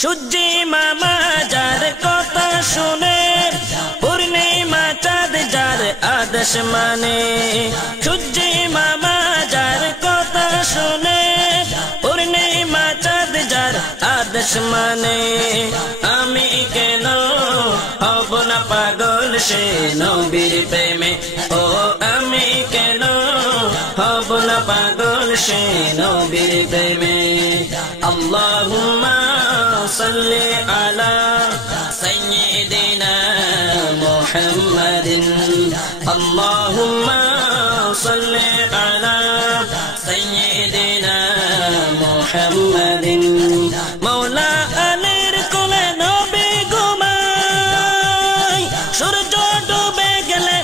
সূর্যি মামা যার কথা শুনে, পূর্ণিমা চাঁদ যার আদেশ মানে। সূর্যি মামা যার কথা শুনে, পূর্ণিমা চাঁদ যার আদেশ মানে। আমি কেন হব না পাগল সে নবীর প্রেমে, ও আমি কেন হব না পাগল সে নবীর প্রেমে। আল্লাহুম্মা সাল্লি আলা সাইয়্যিদিনা মুহাম্মাদিন। আল্লাহুম্মা সাল্লি আলা সাইয়্যিদিনা মুহাম্মাদিন। মাওলা আলীর কোলে নবী ঘুমায়, সূর্য ডুবে গেলে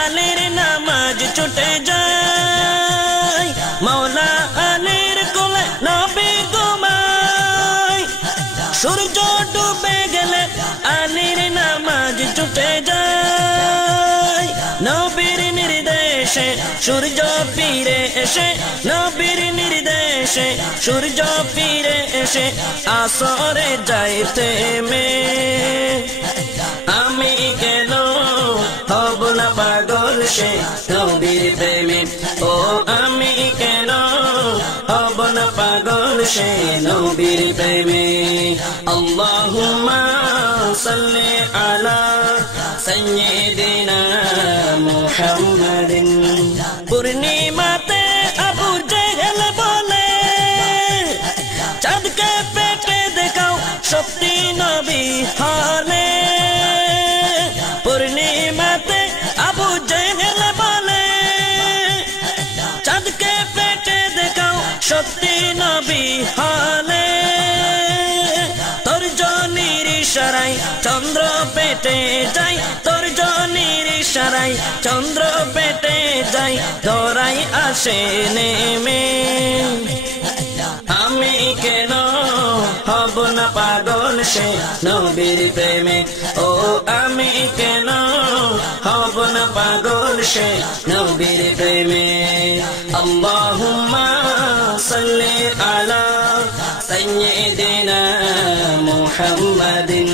আলীর নামাজ ছুটে যায়। মাওলা আলীর কোলে নবী ঘুমায়, সূর্য ডুবে গেলে আলীর নামাজ ছুটে যায়। নবীর নির্দেশে সূর্য ফিরে এসে, নবীর নির্দেশে সূর্য ফিরে এসে আসরে যাইতে মে। আমি কেন হব না পাগল সে নবীর প্রেমে, ও আমি কেন হব না পাগল সে নবীর প্রেমে। আল্লাহুম্মা সাল্লি আলা সাইয়্যিদিনা মুহাম্মাদিন। পূর্ণিমাতে আবু জেহেল বলে, চাঁদকে পেটে দেখাও সত্যি নবী হলে। পূর্ণিমাতে আবু জেহেল বলে, চাঁদকে পেটে দেখাও সত্যি নবী হলে। তোর জনির ইশারায় চন্দ্র পেটে যায়, তোর জনির ইশারায় চন্দ্র পেটে যায়, ধরাই আসে নেমে। আমি কেন হব না পাগল সে নবীর প্রেমে, ও আমি কেন হব না পাগল সে নবীর প্রেমে। আল্লাহুম্মা সাল্লি আলা সাইয়্যিদিনা মুহাম্মাদিন।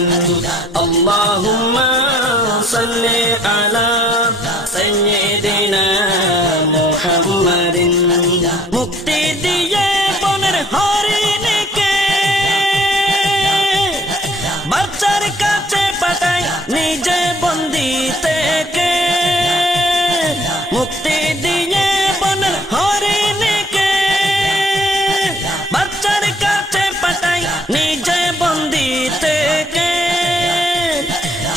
আল্লাহুম্মা সাল্লি আলা সাইয়্যিদিনা মুহাম্মাদিন। মুক্তি দিয়ে বনের হরিণীকে বাচ্চার কাছে পাঠায় নিজে বন্দি থেকে। মুক্তি দিয়ে বনের হরিণীকে বাচ্চার কাছে পাঠায় নিজে বন্দি থেকে।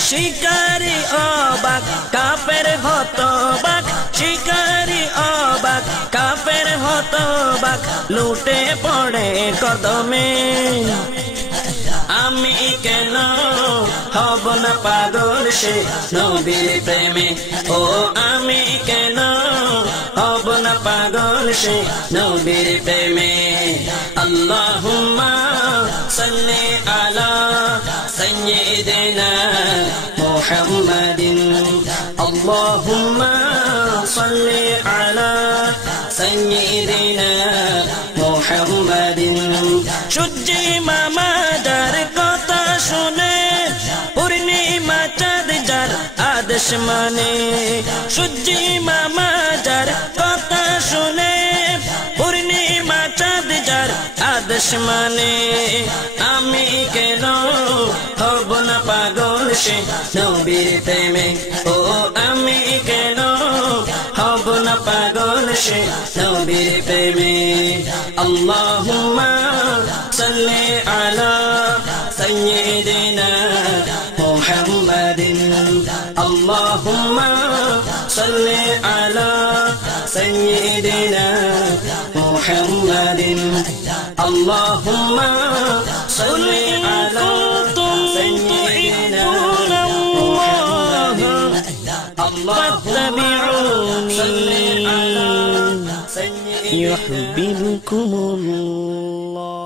শিকারি অবাক কাফের হতবাক, শিকারি অবাক কাফের হতবাক, লুটে পড়ে কদমে। আমি কেন হব না পাগল সে নবীর প্রেমে, ও আমি কেন হব না পাগল সে নবীর প্রেমে। আল্লাহুম্মা সাল্লি আলা সাইয়্যিদিনা মুহাম্মাদিন। আল্লাহুম্মা সাল্লি আলা সাইয়্যিদিনা মুহাম্মাদিন। সূর্যি মামা যার কথা শুনে, পূর্ণিমা চাঁদ যার আদেশ মানে। সূর্যি মামা যার কথা শুনে, পূর্ণিমা চাঁদ যার আদেশ মানে। আমি কেন হব না পাগল সে নবীর প্রেমে, ও আমি কেন হব না পাগল সে নবীর প্রেমে। আল্লাহুম্মা সাল্লি আলা সাইয়্যিদিনা মুহাম্মাদিন। আল্লাহুম্মা সাল্লি আলা সাইয়্যিদিনা মুহাম্মাদিন। আল্লাহুম্মা সাল্লি আলা সাইয়্যিদিনা মুহাম্মাদিন। فاتبعوني يحببكم الله.